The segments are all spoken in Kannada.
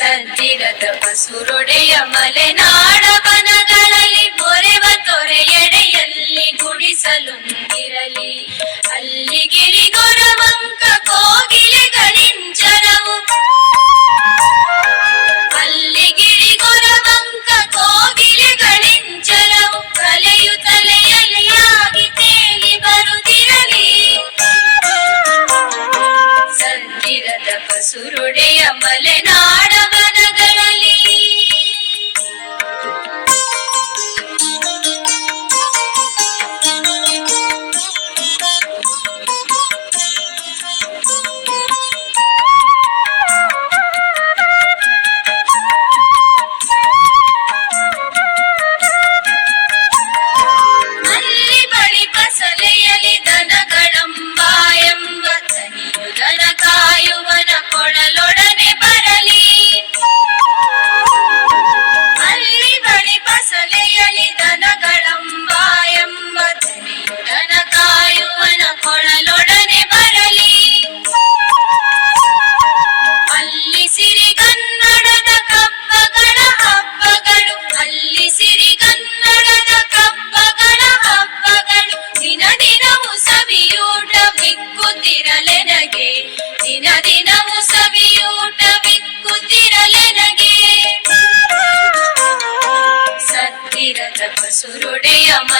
సద్దిరత పసురుడే అమలనా?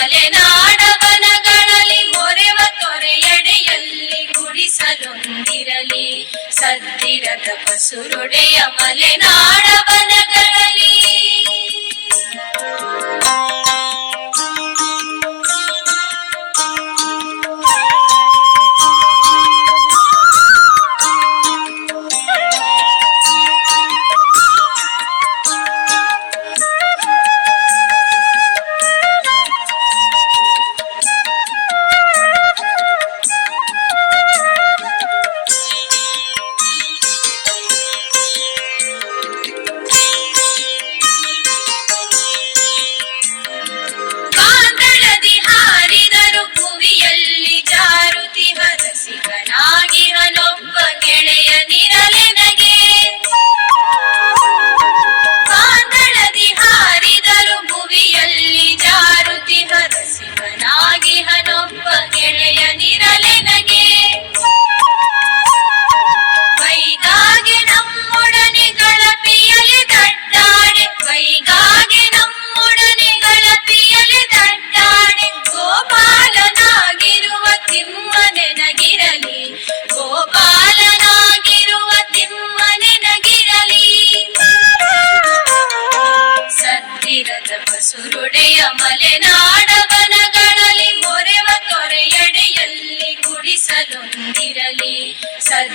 ಮಲೆನಾಡವನಗಳಲ್ಲಿ ಮೊರೆವ ತೊರೆಯಡೆಯಲ್ಲಿ ಗುಡಿಸಲೊಂದಿರಲಿ. ಸದ್ದಿರದ ಪಸುರೊಡೆಯ ಮಲೆನಾಡವನ said.